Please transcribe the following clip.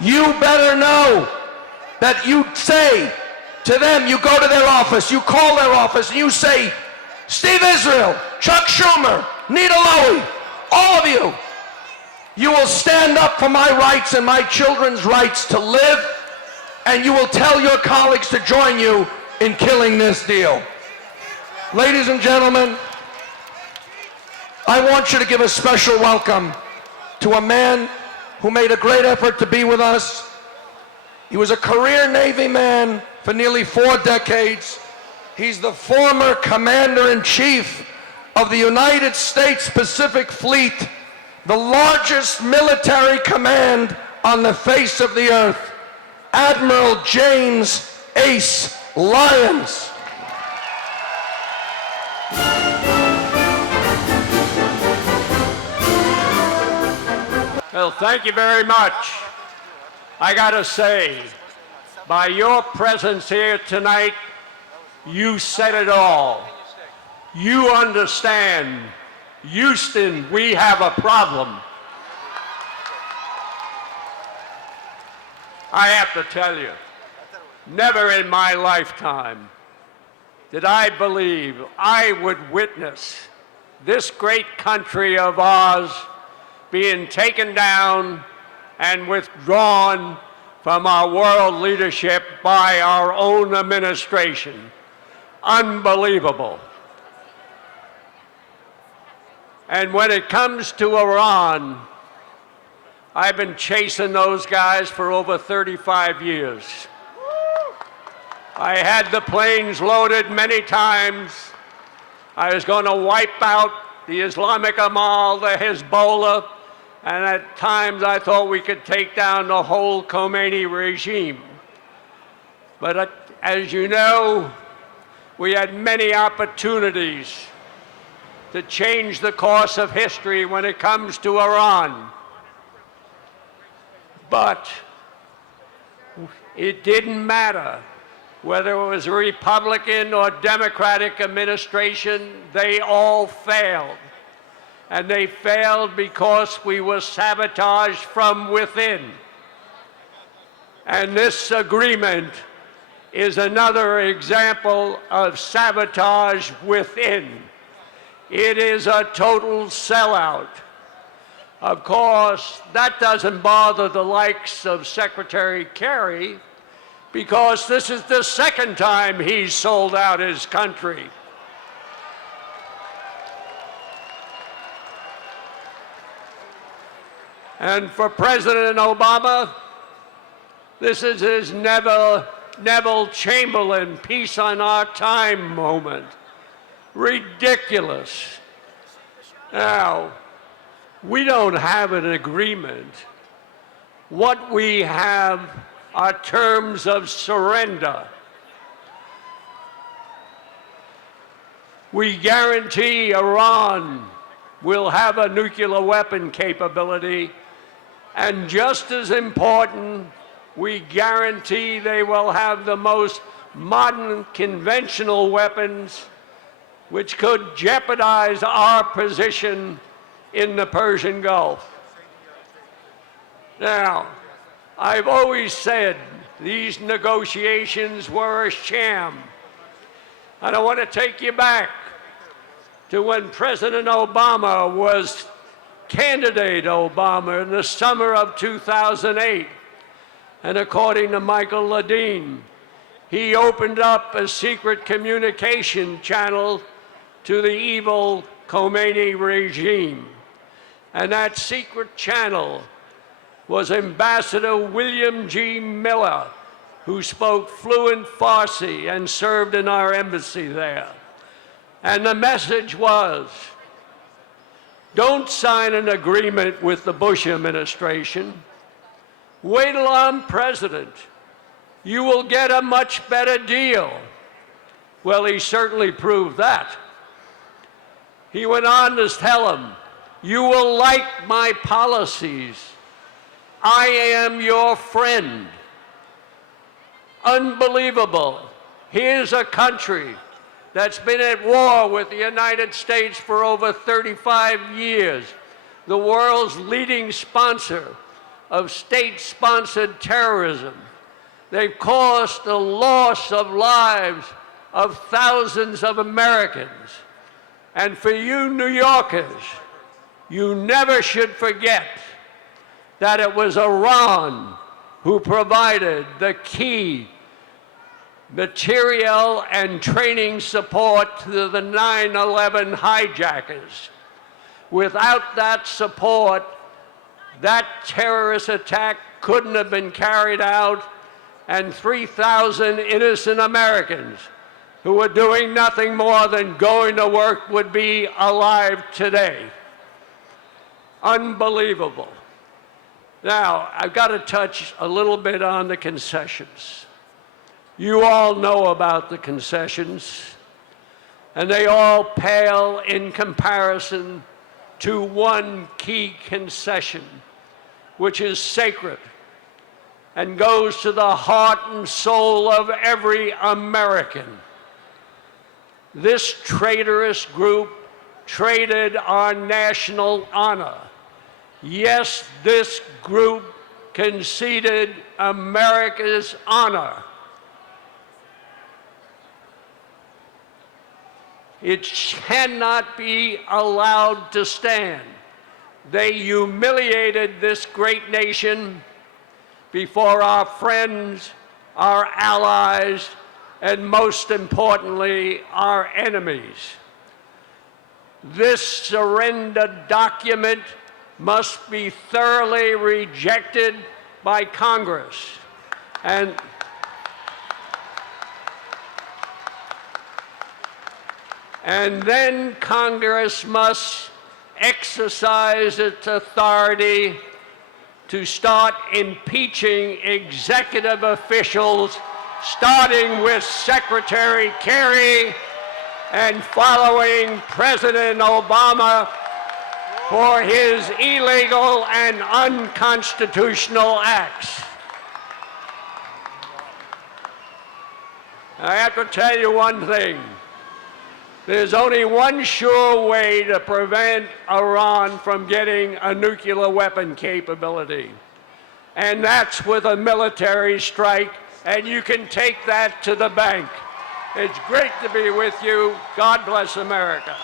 You better know that you say to them, you go to their office, you call their office, and you say, Steve Israel, Chuck Schumer, Nita Lowey, all of you, you will stand up for my rights and my children's rights to live, and you will tell your colleagues to join you in killing this deal. Ladies and gentlemen, I want you to give a special welcome to a man who made a great effort to be with us. He was a career Navy man for nearly 4 decades. He's the former Commander-in-Chief of the United States Pacific Fleet, the largest military command on the face of the earth, Admiral James Ace Lyons. Well, thank you very much. I gotta say, by your presence here tonight, you said it all. You understand. Houston, we have a problem. I have to tell you, never in my lifetime did I believe I would witness this great country of ours being taken down and withdrawn from our world leadership by our own administration. Unbelievable. And when it comes to Iran, I've been chasing those guys for over 35 years. I had the planes loaded many times. I was going to wipe out the Islamic Amal, the Hezbollah, and at times I thought we could take down the whole Khomeini regime. But as you know, we had many opportunities to change the course of history when it comes to Iran. But it didn't matter whether it was a Republican or Democratic administration, they all failed. And they failed because we were sabotaged from within. And this agreement is another example of sabotage within. It is a total sellout. Of course, that doesn't bother the likes of Secretary Kerry, because this is the second time he's sold out his country. And for President Obama, this is his Neville Chamberlain peace on our time moment. Ridiculous. Now, we don't have an agreement. What we have are terms of surrender. We guarantee Iran will have a nuclear weapon capability, and just as important, we guarantee they will have the most modern conventional weapons which could jeopardize our position in the Persian Gulf. Now, I've always said these negotiations were a sham. And I want to take you back to when President Obama was candidate Obama in the summer of 2008. And according to Michael Ledeen, he opened up a secret communication channel to the evil Khomeini regime. And that secret channel was Ambassador William G. Miller, who spoke fluent Farsi and served in our embassy there. And the message was, don't sign an agreement with the Bush administration. Wait till I'm president. You will get a much better deal. Well, he certainly proved that. He went on to tell him, you will like my policies. I am your friend. Unbelievable. Here's a country that's been at war with the United States for over 35 years, the world's leading sponsor of state-sponsored terrorism. They've caused the loss of lives of thousands of Americans. And for you New Yorkers, you never should forget that it was Iran who provided the key material and training support to the 9/11 hijackers. Without that support, that terrorist attack couldn't have been carried out, and 3,000 innocent Americans who were doing nothing more than going to work would be alive today. Unbelievable. Now, I've got to touch a little bit on the concessions. You all know about the concessions, and they all pale in comparison to one key concession, which is sacred and goes to the heart and soul of every American. This traitorous group traded our national honor. Yes, this group conceded America's honor. It cannot be allowed to stand. They humiliated this great nation before our friends, our allies, and most importantly, our enemies. This surrender document must be thoroughly rejected by Congress. And then Congress must exercise its authority to start impeaching executive officials, starting with Secretary Kerry and following President Obama for his illegal and unconstitutional acts. I have to tell you one thing. There's only one sure way to prevent Iran from getting a nuclear weapon capability, and that's with a military strike, and you can take that to the bank. It's great to be with you. God bless America.